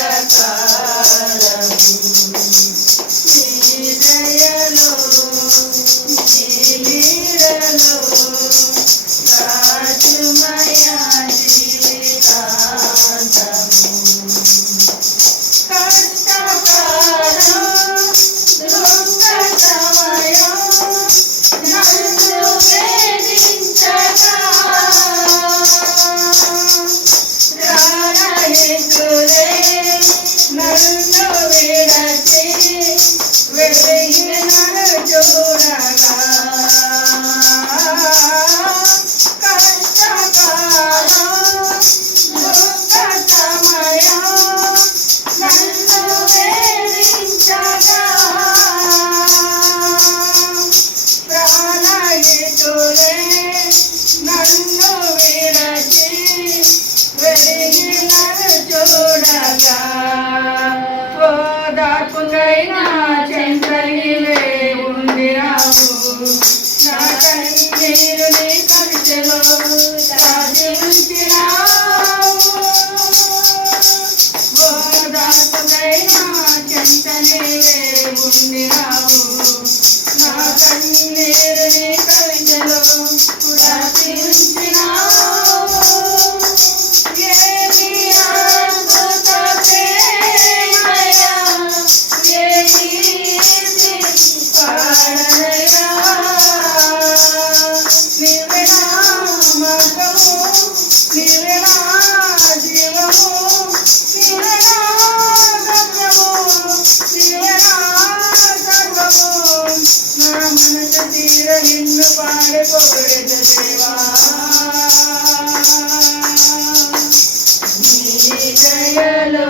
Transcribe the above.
Jackson. నన్ను విడచి వెలిగిన చూడగా ఓదాకునైనా చెంతలిలే ఉందిరావు నా కన్నీరు నీ కంచెలో దాచిరావు ఓదాకునైనా చెంతలిలే ఉందిరావు నా కన్నీరు నీ కంచెలో మనసు తీర నిన్ను పాడే పొగడెద దేవా నీ దయలో